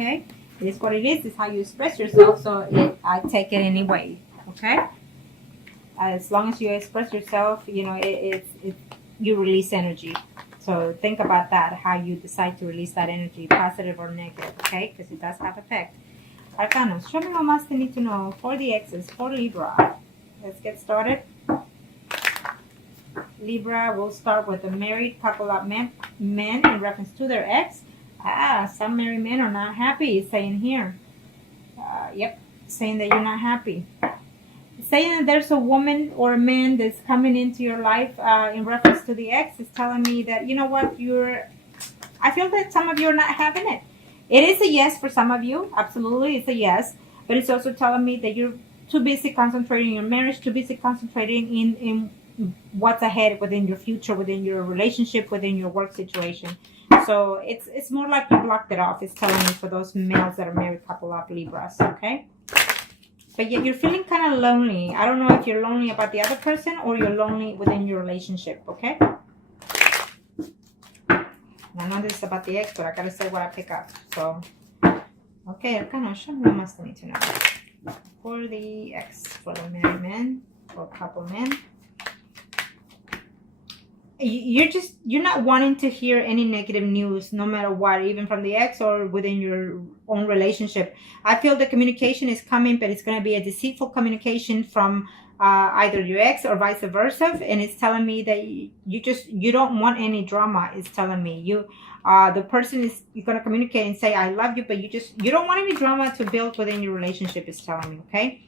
okay? It is what it is. It's how you express yourself, so I take it anyway, okay? As long as you express yourself, you know, you release energy. So think about that, how you decide to release that energy, positive or negative, okay? Because it does have effect. Arcanos, show me what must they need to know for the exes, for Libra. Let's get started. Libra, we'll start with a married couple of men in reference to their ex. Some married men are not happy, it's saying here. Yep, saying that you're not happy. Saying that there's a woman or a man that's coming into your life in reference to the ex is telling me that, you know what, I feel that some of you are not having it. It is a yes for some of you. Absolutely, it's a yes. But it's also telling me that you're too busy concentrating on your marriage, too busy concentrating in what's ahead within your future, within your relationship, within your work situation. So it's more like you blocked it off. It's telling me for those males that are married couple of Libras, okay? But yet you're feeling kind of lonely. I don't know if you're lonely about the other person or you're lonely within your relationship, okay? I know this is about the ex, but I gotta say what I pick up. So, okay, Arcana, show me what must I need to know. For the ex, for the married man, for couple men. You're not wanting to hear any negative news, no matter what, even from the ex or within your own relationship. I feel the communication is coming, but it's going to be a deceitful communication from either your ex or vice versa. And it's telling me that you don't want any drama. It's telling me the person is going to communicate and say, I love you, but you don't want any drama to build within your relationship. It's telling me, okay?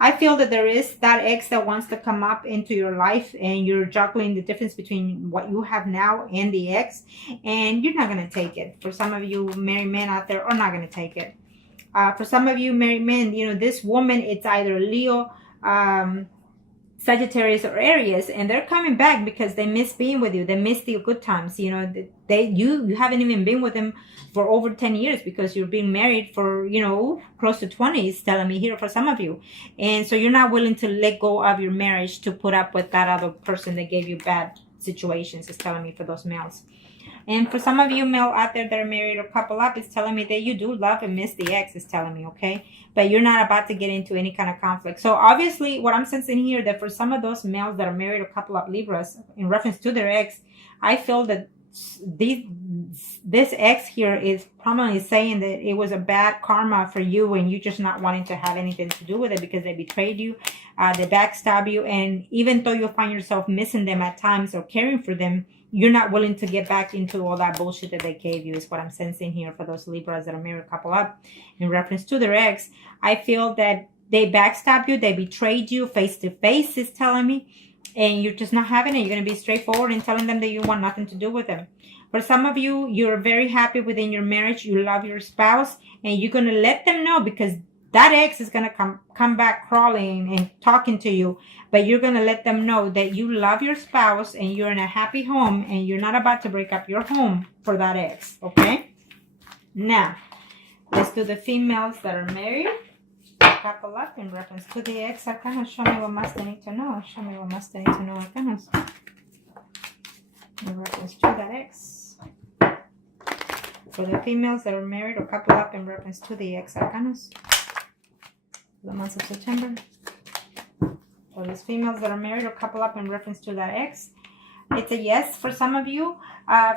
I feel that there is that ex that wants to come up into your life and you're juggling the difference between what you have now and the ex, and you're not going to take it. For some of you married men out there are not going to take it. For some of you married men, you know, this woman, it's either Leo, Sagittarius or Aries, and they're coming back because they miss being with you. They miss the good times. You know, you haven't even been with them for over 10 years because you're being married for, you know, close to 20, is telling me here for some of you. And so you're not willing to let go of your marriage to put up with that other person that gave you bad situations, is telling me for those males. And for some of you male out there that are married or couple up, it's telling me that you do love and miss the ex, is telling me, okay? But you're not about to get into any kind of conflict. So obviously what I'm sensing here, that for some of those males that are married or couple up Libras in reference to their ex, I feel that this ex here is probably saying that it was a bad karma for you and you just not wanting to have anything to do with it because they betrayed you, they backstab you, and even though you find yourself missing them at times or caring for them, you're not willing to get back into all that bullshit that they gave you, is what I'm sensing here for those Libras that are married couple up in reference to their ex. I feel that they backstabbed you, they betrayed you face to face, is telling me, and you're just not having it. You're going to be straightforward and telling them that you want nothing to do with them. For some of you, you're very happy within your marriage, you love your spouse, and you're going to let them know, because that ex is going to come back crawling and talking to you, but you're going to let them know that you love your spouse and you're in a happy home and you're not about to break up your home for that ex, okay? Now, let's do the females that are married. Couple up in reference to the ex. Arcanos, show me what must they need to know. Show me what must they need to know, Arcanos. In reference to that ex. For the females that are married or couple up in reference to the ex, Arcanos. The month of September. For these females that are married or couple up in reference to that ex, it's a yes for some of you.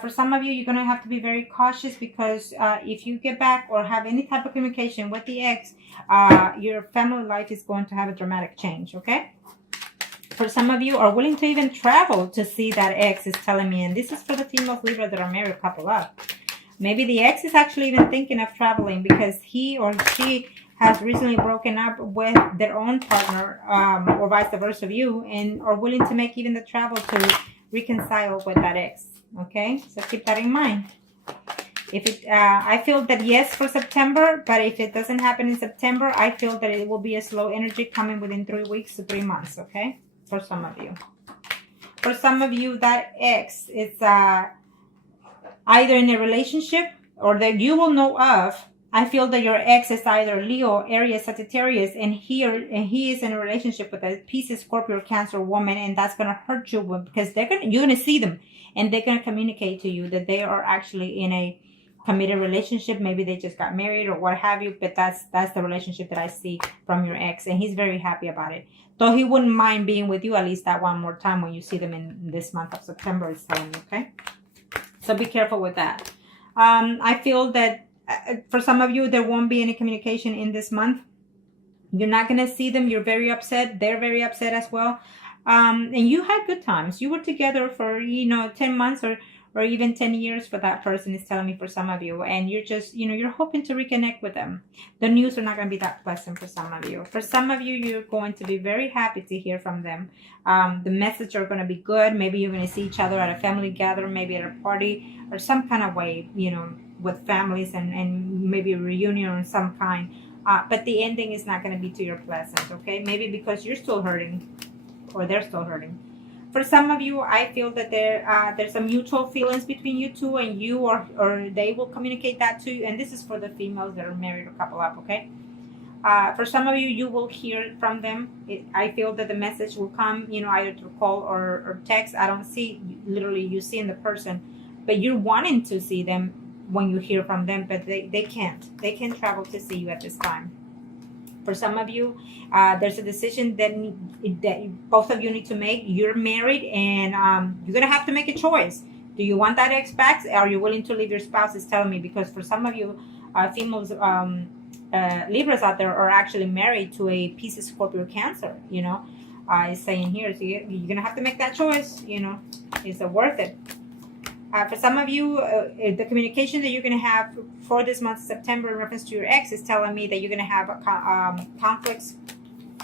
For some of you, you're going to have to be very cautious, because if you get back or have any type of communication with the ex, your family life is going to have a dramatic change, okay? For some of you are willing to even travel to see that ex, is telling me, and this is for the females Libra that are married or couple up. Maybe the ex is actually even thinking of traveling because he or she has recently broken up with their own partner, or vice versa of you, and are willing to make even the travel to reconcile with that ex, okay? So keep that in mind. If it, I feel that yes for September, but if it doesn't happen in September, I feel that it will be a slow energy coming within 3 weeks to 3 months, okay? For some of you. For some of you, that ex is either in a relationship or that you will know of. I feel that your ex is either Leo, Aries, Sagittarius, and he is in a relationship with a Pisces, Scorpio, Cancer woman, and that's gonna hurt you because you're gonna see them, and they're gonna communicate to you that they are actually in a committed relationship. Maybe they just got married or what have you, but that's the relationship that I see from your ex, and he's very happy about it. Though he wouldn't mind being with you at least that one more time when you see them in this month of September, is telling me, okay? So be careful with that. I feel that for some of you, there won't be any communication in this month. You're not going to see them. You're very upset. They're very upset as well. And you had good times. You were together for, 10 months or even 10 years for that person, is telling me for some of you. And you're just, you're hoping to reconnect with them. The news are not going to be that pleasant for some of you. For some of you, you're going to be very happy to hear from them. The message are going to be good. Maybe you're going to see each other at a family gathering, maybe at a party or some kind of way, with families and maybe a reunion of some kind. But the ending is not going to be to your pleasant, okay? Maybe because you're still hurting or they're still hurting. For some of you, I feel that there's some mutual feelings between you two, and you or they will communicate that to you. And this is for the females that are married or couple up, okay? For some of you, you will hear from them. I feel that the message will come, either through call or text. I don't see literally you seeing the person, but you're wanting to see them when you hear from them, but they can't. They can't travel to see you at this time. For some of you, there's a decision that both of you need to make. You're married, and you're going to have to make a choice. Do you want that ex back? Are you willing to leave your spouse? Is telling me, because for some of you, females, Libras out there are actually married to a Pisces, Scorpio, Cancer. It's saying here, so you're going to have to make that choice. Is it worth it? For some of you, the communication that you're going to have for this month of September in reference to your ex is telling me that you're going to have conflicts,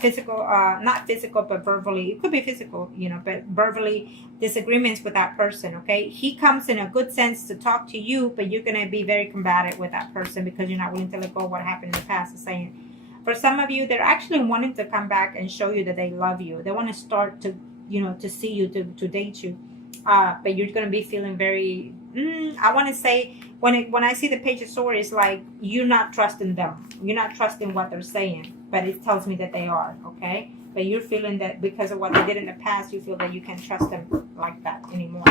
physical, not physical, but verbally. It could be physical, but verbally disagreements with that person, okay? He comes in a good sense to talk to you, but you're going to be very combative with that person because you're not willing to let go of what happened in the past. It's saying, for some of you, they're actually wanting to come back and show you that they love you. They want to start to, to see you, to date you. But you're going to be feeling very, I want to say, when I see the Page of Swords, it's like you're not trusting them. You're not trusting what they're saying, but it tells me that they are, okay? But you're feeling that because of what they did in the past, you feel that you can't trust them like that anymore.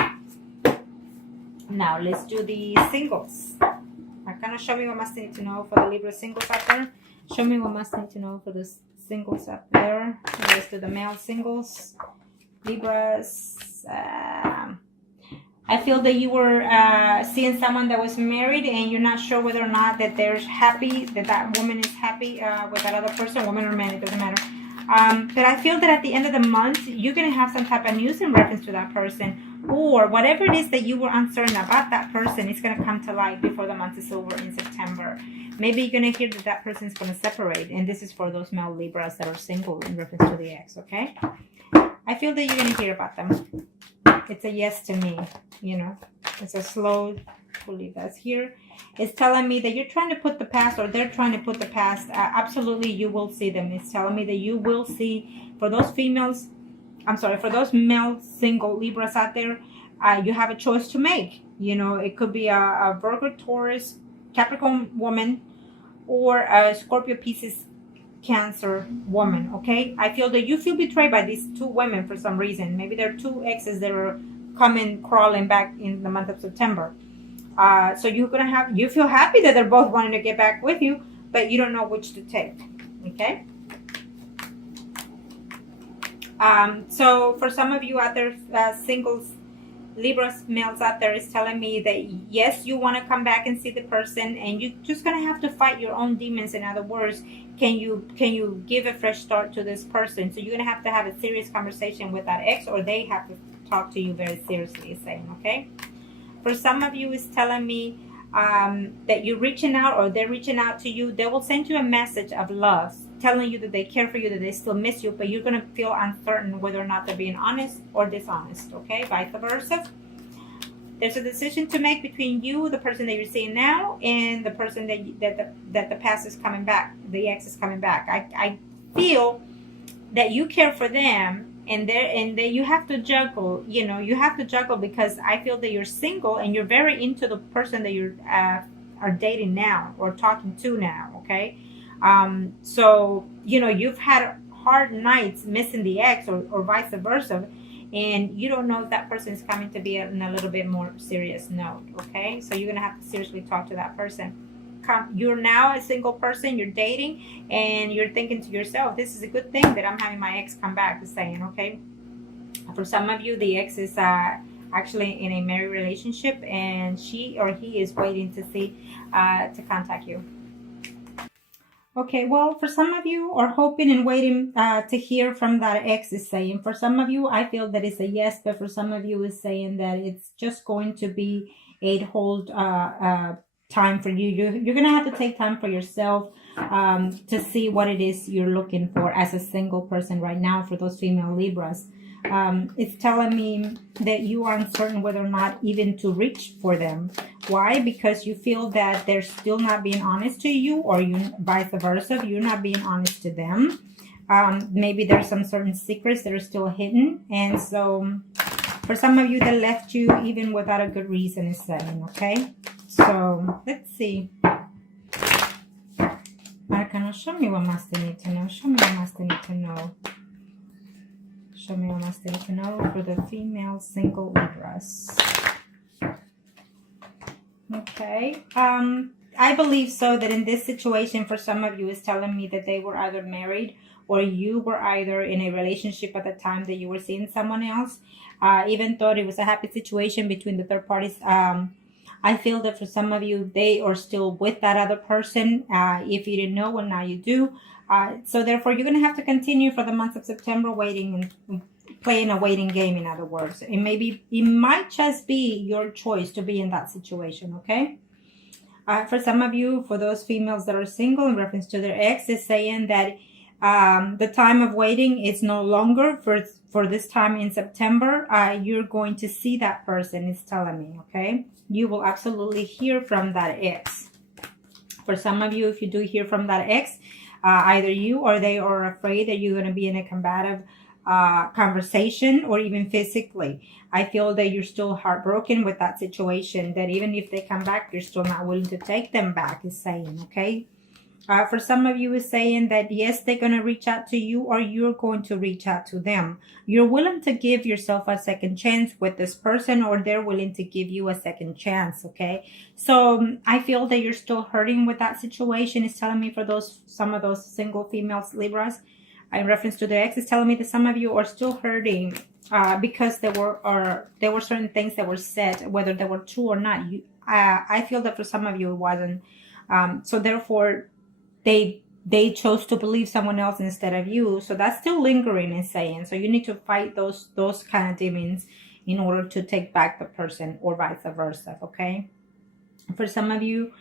Now, let's do the singles. Kind of show me what must need to know for the Libra singles out there. Show me what must need to know for the singles out there. Let's do the male singles. Libras. I feel that you were seeing someone that was married, and you're not sure whether or not that they're happy, that woman is happy with that other person, woman or man, it doesn't matter. But I feel that at the end of the month, you're going to have some type of news in reference to that person, or whatever it is that you were uncertain about that person is going to come to light before the month is over in September. Maybe you're going to hear that that person is going to separate, and this is for those male Libras that are single in reference to the ex, okay? I feel that you're going to hear about them. It's a yes to me, It's a slow, we'll leave that here. It's telling me that you're trying to put the past, or they're trying to put the past. Absolutely, you will see them. It's telling me that you will see, for those females, for those male single Libras out there, you have a choice to make. It could be a Virgo, Taurus, Capricorn woman, or a Scorpio, Pisces, Cancer woman, okay? I feel that you feel betrayed by these two women for some reason. Maybe there are two exes that are coming crawling back in the month of September. So you feel happy that they're both wanting to get back with you, but you don't know which to take, okay? So for some of you out there, singles, Libras males out there, is telling me that yes, you want to come back and see the person, and you're just going to have to fight your own demons. In other words, can you give a fresh start to this person? So you're going to have a serious conversation with that ex, or they have to talk to you very seriously, is saying, okay? For some of you, is telling me that you're reaching out, or they're reaching out to you. They will send you a message of love, telling you that they care for you, that they still miss you, but you're going to feel uncertain whether or not they're being honest or dishonest, okay? Vice versa. There's a decision to make between you, the person that you're seeing now, and the person that the past is coming back, the ex is coming back. I feel that you care for them, and you have to juggle, you have to juggle, because I feel that you're single and you're very into the person that you are dating now or talking to now, okay? So, you've had hard nights missing the ex, or vice versa, and you don't know if that person is coming to be in a little bit more serious note, okay? So you're gonna have to seriously talk to that person. You're now a single person, you're dating, and you're thinking to yourself, this is a good thing that I'm having my ex come back, is saying, okay? For some of you, the ex is actually in a married relationship, and she or he is waiting to see to contact you. Okay, well, for some of you are hoping and waiting to hear from that ex, is saying. For some of you, I feel that it's a yes, but for some of you, is saying that it's just going to be a hold time for you. You're going to have to take time for yourself to see what it is you're looking for as a single person right now for those female Libras. It's telling me that you are uncertain whether or not even to reach for them. Why? Because you feel that they're still not being honest to you, or you vice versa, you're not being honest to them. Maybe there's some certain secrets that are still hidden, and so for some of you that left you even without a good reason, is saying, okay? So let's see. Arcana, show me what Master need to know. Show me what Master need to know. Show me what Master need to know for the female single Libras. Okay. I believe so that in this situation, for some of you, is telling me that they were either married or you were either in a relationship at the time that you were seeing someone else. Even though it was a happy situation between the third parties, I feel that for some of you, they are still with that other person. If you didn't know, well, now you do. So therefore, you're going to have to continue for the month of September waiting and playing a waiting game, in other words. And maybe it might just be your choice to be in that situation, okay? For some of you, for those females that are single, in reference to their ex, is saying that the time of waiting is no longer for this time in September. You're going to see that person, is telling me, okay? You will absolutely hear from that ex. For some of you, if you do hear from that ex, either you or they are afraid that you're going to be in a combative conversation, or even physically. I feel that you're still heartbroken with that situation, that even if they come back, you're still not willing to take them back, is saying, okay? For some of you, is saying that yes, they're going to reach out to you, or you're going to reach out to them. You're willing to give yourself a second chance with this person, or they're willing to give you a second chance, okay? So I feel that you're still hurting with that situation. It's telling me for some of those single females Libras, in reference to the ex, is telling me that some of you are still hurting because there were certain things that were said, whether they were true or not. I feel that for some of you it wasn't. So therefore, they chose to believe someone else instead of you. So that's still lingering, is saying. So you need to fight those kind of demons in order to take back the person, or vice versa, okay? For some of you,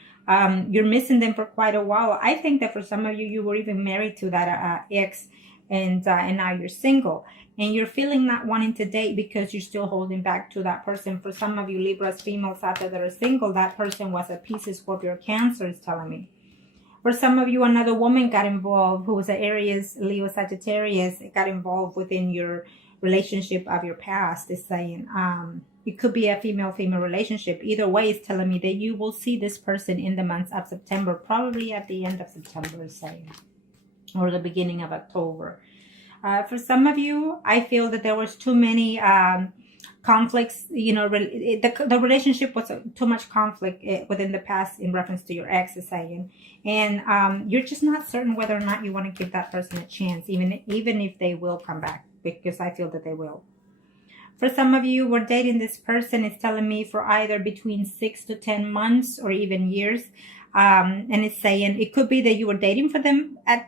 you're missing them for quite a while. I think that for some of you, you were even married to that ex, and now you're single, and you're feeling not wanting to date because you're still holding back to that person. For some of you Libras females out there that are single, that person was a Pisces, Scorpio, Cancer, is telling me. For some of you, another woman got involved who was an Aries, Leo, Sagittarius, got involved within your relationship of your past, is saying. It could be a female-female relationship. Either way, it's telling me that you will see this person in the month of September, probably at the end of September, is saying, or the beginning of October. For some of you, I feel that there was too many conflicts. You know, the relationship was too much conflict within the past in reference to your ex, is saying. And you're just not certain whether or not you want to give that person a chance, even if they will come back, because I feel that they will. For some of you who are dating this person, it's telling me for either between 6 to 10 months or even years. And it's saying it could be that you were dating for them that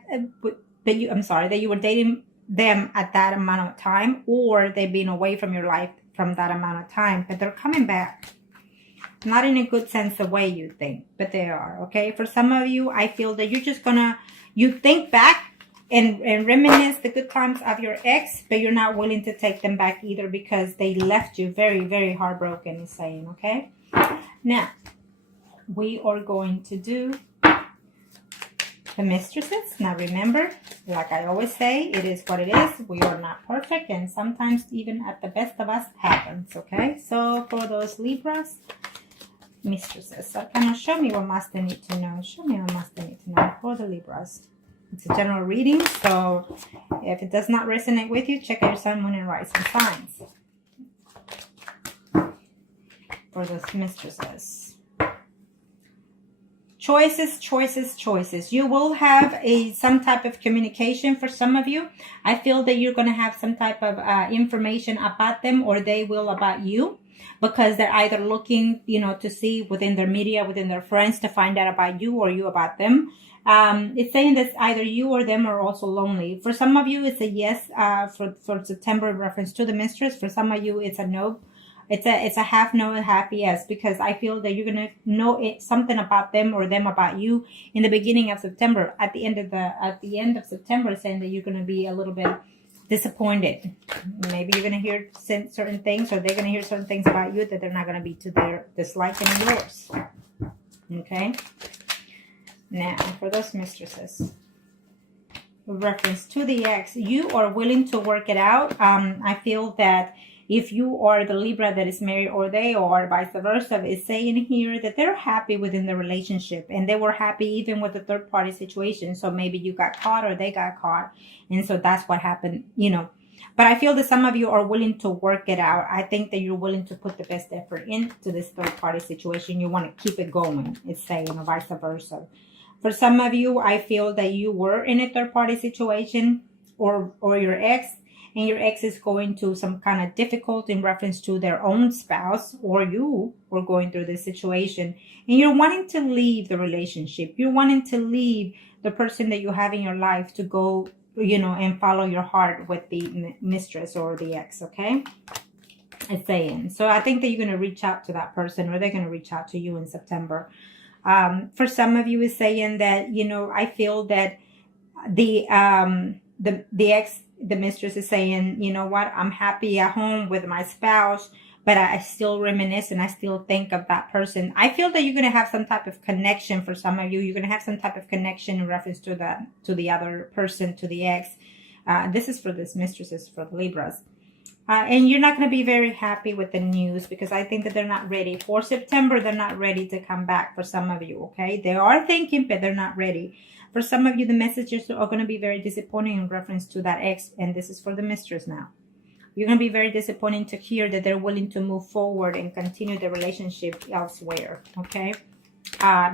you were dating them at that amount of time, or they've been away from your life from that amount of time, but they're coming back. Not in a good sense of way, you think, but they are, okay? For some of you, I feel that you're just you think back and reminisce the good times of your ex, but you're not willing to take them back either because they left you very, very heartbroken, is saying, okay? Now, we are going to do the mistresses. Now remember, like I always say, it is what it is. We are not perfect, and sometimes even at the best of us happens, okay? So for those Libras, mistresses, so can you show me what Master need to know? Show me what Master need to know for the Libras. It's a general reading, so if it does not resonate with you, check out your sun, moon, and rising signs for those mistresses. Choices, choices, choices. You will have some type of communication for some of you. I feel that you're going to have some type of information about them, or they will about you, because they're either looking, to see within their media, within their friends, to find out about you, or you about them. It's saying that either you or them are also lonely. For some of you, it's a yes for September in reference to the mistress. For some of you, it's a no. It's a half no and half yes, because I feel that you're gonna know something about them or them about you in the beginning of September. At the end of September, saying that you're gonna be a little bit disappointed. Maybe you're gonna hear certain things, or they're gonna hear certain things about you that they're not gonna be to their disliking of yours. Okay. Now, for those mistresses, with reference to the ex, you are willing to work it out. I feel that if you are the Libra that is married, or they are, vice versa, is saying here that they're happy within the relationship, and they were happy even with the third party situation. So maybe you got caught, or they got caught, and so that's what happened, But I feel that some of you are willing to work it out. I think that you're willing to put the best effort into this third party situation. You want to keep it going, it's saying, or vice versa. For some of you, I feel that you were in a third party situation, or your ex, and your ex is going through some kind of difficulty in reference to their own spouse, or you were going through this situation, and you're wanting to leave the relationship. You're wanting to leave the person that you have in your life to go, and follow your heart with the mistress or the ex, okay? It's saying. So I think that you're going to reach out to that person, or they're going to reach out to you in September. For some of you, is saying that, I feel that the ex, the mistress is saying, you know what, I'm happy at home with my spouse, but I still reminisce and I still think of that person. I feel that you're going to have some type of connection. For some of you, you're going to have some type of connection in reference to the other person, to the ex. This is for this mistresses, for the Libras. And you're not going to be very happy with the news, because I think that they're not ready. For September, they're not ready to come back for some of you, okay? They are thinking, but they're not ready. For some of you, the messages are going to be very disappointing in reference to that ex, and this is for the mistress now. You're going to be very disappointing to hear that they're willing to move forward and continue the relationship elsewhere, okay?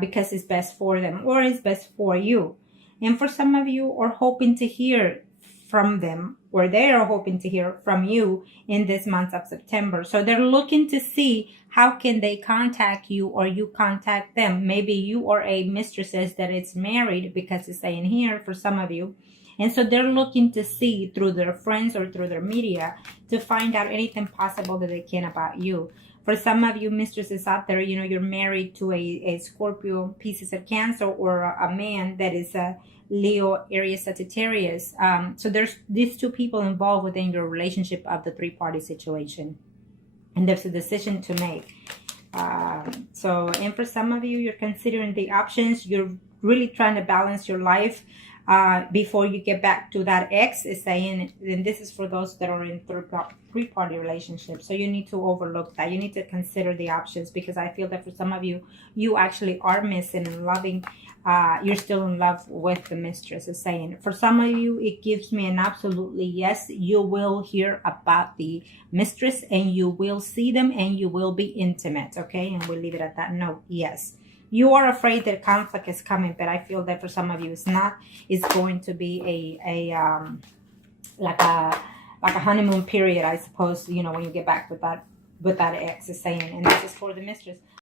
Because it's best for them, or it's best for you. And for some of you are hoping to hear from them, or they are hoping to hear from you in this month of September. So they're looking to see how can they contact you, or you contact them. Maybe you are a mistresses that is married, because it's saying here for some of you. And so they're looking to see through their friends or through their media to find out anything possible that they can about you. For some of you mistresses out there, you're married to a Scorpio, Pisces, or Cancer, or a man that is a Leo, Aries, Sagittarius. So there's these two people involved within your relationship of the three-party situation. And there's a decision to make. And for some of you, you're considering the options. You're really trying to balance your life before you get back to that ex, is saying. And this is for those that are in three-party relationships. So you need to overlook that. You need to consider the options, because I feel that for some of you, you actually are missing and loving. You're still in love with the mistress, is saying. For some of you, it gives me an absolutely yes. You will hear about the mistress, and you will see them, and you will be intimate, okay? And we'll leave it at that note. Yes. You are afraid that conflict is coming, but I feel that for some of you, it's not. It's going to be like a honeymoon period, I suppose. When you get back with that ex, is saying. And this is for the mistress.